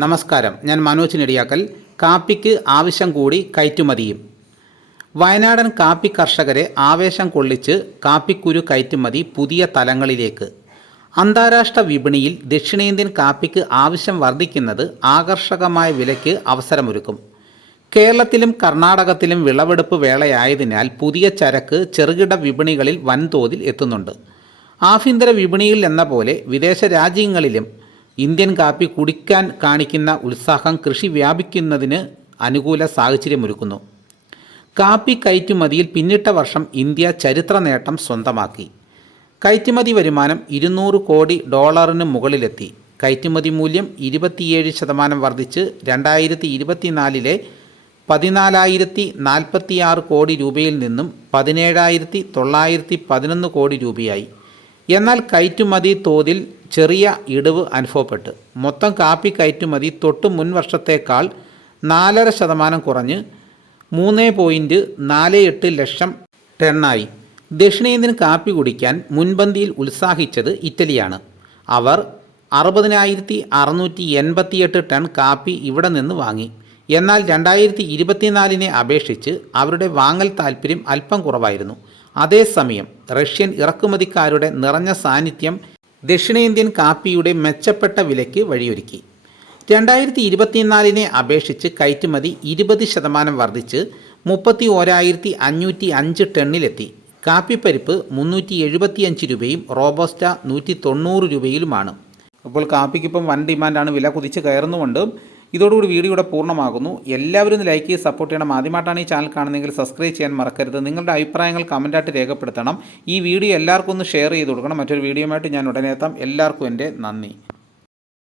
നമസ്കാരം, ഞാൻ മനോജ് നെടിയാക്കൽ. കാപ്പിക്ക് ആവശ്യം കൂടി കയറ്റുമതിയും. വയനാടൻ കാപ്പി കർഷകരെ ആവേശം കൊള്ളിച്ച് കാപ്പിക്കുരു കയറ്റുമതി പുതിയ തലങ്ങളിലേക്ക്. അന്താരാഷ്ട്ര വിപണിയിൽ ദക്ഷിണേന്ത്യൻ കാപ്പിക്ക് ആവശ്യം വർദ്ധിക്കുന്നത് ആകർഷകമായ വിലയ്ക്ക് അവസരമൊരുക്കും. കേരളത്തിലും കർണാടകത്തിലും വിളവെടുപ്പ് വേളയായതിനാൽ പുതിയ ചരക്ക് ചെറുകിട വിപണികളിൽ വൻതോതിൽ എത്തുന്നുണ്ട്. ആഭ്യന്തര വിപണിയിൽ എന്ന പോലെ വിദേശ രാജ്യങ്ങളിലും ഇന്ത്യൻ കാപ്പി കുടിക്കാൻ കാണിക്കുന്ന ഉത്സാഹം കൃഷി വ്യാപിക്കുന്നതിന് അനുകൂല സാഹചര്യമൊരുക്കുന്നു. കാപ്പി കയറ്റുമതിയിൽ പിന്നിട്ട വർഷം ഇന്ത്യ ചരിത്ര നേട്ടം സ്വന്തമാക്കി. കയറ്റുമതി വരുമാനം $200 കോടി മുകളിലെത്തി. കയറ്റുമതി മൂല്യം 27% വർദ്ധിച്ച് 2024 14,046 കോടി രൂപയിൽ നിന്നും 17,911 കോടി രൂപയായി. എന്നാൽ കയറ്റുമതി തോതിൽ ചെറിയ ഇടിവ് അനുഭവപ്പെട്ടു. മൊത്തം കാപ്പി കയറ്റുമതി തൊട്ട് മുൻ വർഷത്തേക്കാൾ 4.5% കുറഞ്ഞ് 3.48 ലക്ഷം ടണ്ണായി. ദക്ഷിണേന്ത്യൻ കാപ്പി കുടിക്കാൻ മുൻപന്തിയിൽ ഉത്സാഹിച്ചത് ഇറ്റലിയാണ്. അവർ 60,688 ടൺ കാപ്പി ഇവിടെ നിന്ന് വാങ്ങി. എന്നാൽ 2024 അപേക്ഷിച്ച് അവരുടെ വാങ്ങൽ താൽപ്പര്യം അല്പം കുറവായിരുന്നു. അതേസമയം റഷ്യൻ ഇറക്കുമതിക്കാരുടെ നിറഞ്ഞ സാന്നിധ്യം ദക്ഷിണേന്ത്യൻ കാപ്പിയുടെ മെച്ചപ്പെട്ട വിലയ്ക്ക് വഴിയൊരുക്കി. 2024 അപേക്ഷിച്ച് കയറ്റുമതി 20% വർദ്ധിച്ച് 31,505 ടണ്ണിലെത്തി. കാപ്പിപ്പരിപ്പ് 375 രൂപയും റോബസ്റ്റ 190 രൂപയിലുമാണ്. അപ്പോൾ കാപ്പിക്കിപ്പം വൻ ഡിമാൻഡാണ്, വില കുതിച്ച് കയറുന്നുമുണ്ട്. ഇതോടുകൂടി വീഡിയോയുടെ പൂർണ്ണമാകുന്നു. എല്ലാവരും ലൈക്ക് ചെയ്ത് സപ്പോർട്ട് ചെയ്യണം. ആദ്യമായിട്ടാണ് ഈ ചാനൽ കാണുന്നതെങ്കിൽ സബ്സ്ക്രൈബ് ചെയ്യാൻ മറക്കരുത്. നിങ്ങളുടെ അഭിപ്രായങ്ങൾ കമൻറ്റായിട്ട് രേഖപ്പെടുത്തണം. ഈ വീഡിയോ എല്ലാവർക്കും ഒന്ന് ഷെയർ ചെയ്ത് കൊടുക്കണം. മറ്റൊരു വീഡിയോയുമായിട്ട് ഞാൻ ഉടനെ എത്താം. എല്ലാവർക്കും എൻ്റെ നന്ദി.